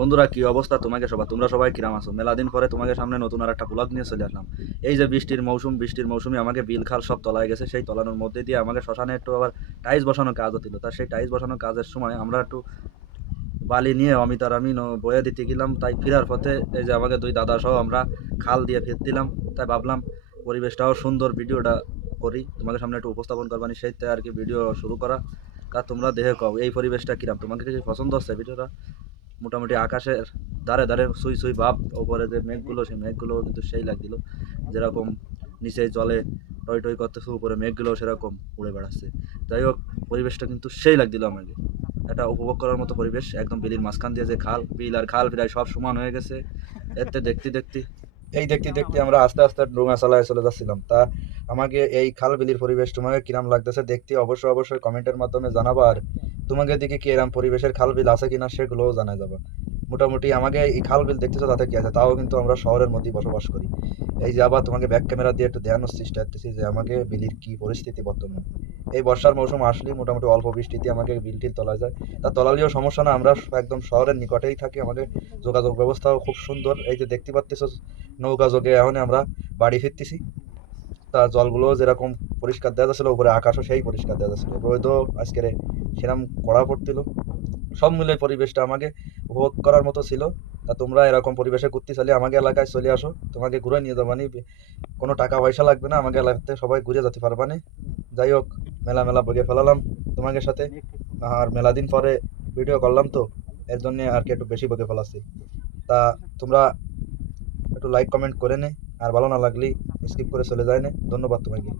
বন্ধুরা, কি অবস্থা তোমাকে সবাই? তোমরা সবাই কিরাম আছো? মেলা দিন পরে তোমাকে সামনে নতুন আর একটা ব্লগ নিয়ে চলে আসলাম। এই যে বৃষ্টির মৌসুমে আমাকে বিল খাল সব তলায় গেছে। সেই তলানোর মধ্যে দিয়ে আমাকে শ্মশানে একটু আবার টাইলস বসানোর কাজ হচ্ছিল। তা সেই টাইলস বসানোর কাজের সময় আমরা একটু বালি নিয়ে অমিত আর আমি বয়ে দিতে গেলাম। তাই ফেরার পথে এই যে আমাকে দুই দাদা সহ আমরা খাল দিয়ে ফিরতিলাম। তাই ভাবলাম পরিবেশটাও সুন্দর, ভিডিওটা করি তোমাকে সামনে একটু উপস্থাপন করবানি, সেইতে আর কি ভিডিও শুরু করা। তা তোমরা দেখে কও এই পরিবেশটা কিরাম, তোমাকে কি পছন্দ হচ্ছে ভিডিওটা? মোটামুটি আকাশের ধারে ধারে সুই সুই ভাব, ওপরে যে মেঘগুলো সেই মেঘগুলো কিন্তু সেই লাগছিল। যেরকম নিচে জলে টই টই করতেছে, উপরে মেঘগুলো সেরকম উড়ে বেড়াচ্ছে। যাই হোক, পরিবেশটা কিন্তু সেই লাগছিল আমাকে। এটা উপভোগ করার মতো পরিবেশ, একদম বিলির মাঝখান দিয়ে যে খাল, বিল আর খাল প্রায় সব সমান হয়ে গেছে। এতে দেখতে দেখতে আমরা আস্তে আস্তে ডোঙা চালায় চলে যাচ্ছিলাম। তা আমাকে এই খাল বিলির পরিবেশ তোমাকে কিরাম লাগতেছে দেখতে অবশ্যই কমেন্টের মাধ্যমে জানাবা। আর তোমাকে দিকে কি এরকম পরিবেশের খাল বিল আছে কিনা সেগুলোও জানাই যাবে। মোটামুটি আমাকে এই খাল বিল দেখতেছো তাতে কি আছে, তাও কিন্তু আমরা শহরের মধ্যেই বসবাস করি। এই যে আবার তোমাকে ব্যাক ক্যামেরা দিয়ে একটু দেখানোর চেষ্টা করতেছি যে আমাকে বিলির কি পরিস্থিতি বর্তমান। এই বর্ষার মৌসুম আসলেই মোটামুটি অল্প বৃষ্টিতে আমাকে বিল টিল তোলা যায়। তা তলালিও সমস্যা না, আমরা একদম শহরের নিকটেই থাকি। আমাদের যোগাযোগ ব্যবস্থাও খুব সুন্দর। এই যে দেখতে পাচ্তেছো নৌকা যোগে এখন আমরা বাড়ি ফিরতেছি। তা জলগুলো যেরকম পরিষ্কার দেখা যাচ্ছিল, উপরে আকাশও সেই পরিষ্কার দেখা যাচ্ছিল। রোদও আজকের সেরকম কড়া পড়ছিল। সব মিলে পরিবেশটা আমাকে উপভোগ করার মতো ছিল। তা তোমরা এরকম পরিবেশে ঘুরতে চাইলে আমাকে এলাকায় চলে আসো, তোমাকে ঘুরে নিয়ে যাবো নি। কোনো টাকা পয়সা লাগবে না, আমাকে এলাকাতে সবাই ঘুরে যেতে পারবা নি। যাই হোক, মেলা মেলা বগে ফেলালাম তোমাদের সাথে। আর মেলা দিন পরে ভিডিও করলাম তো, এর জন্য আর কি একটু বেশি বকে ফেলাচ্ছি। তা তোমরা একটু লাইক কমেন্ট করে নে, আর ভালো না লাগলে স্কিপ করে চলে যায় না। ধন্যবাদ তোমাকে।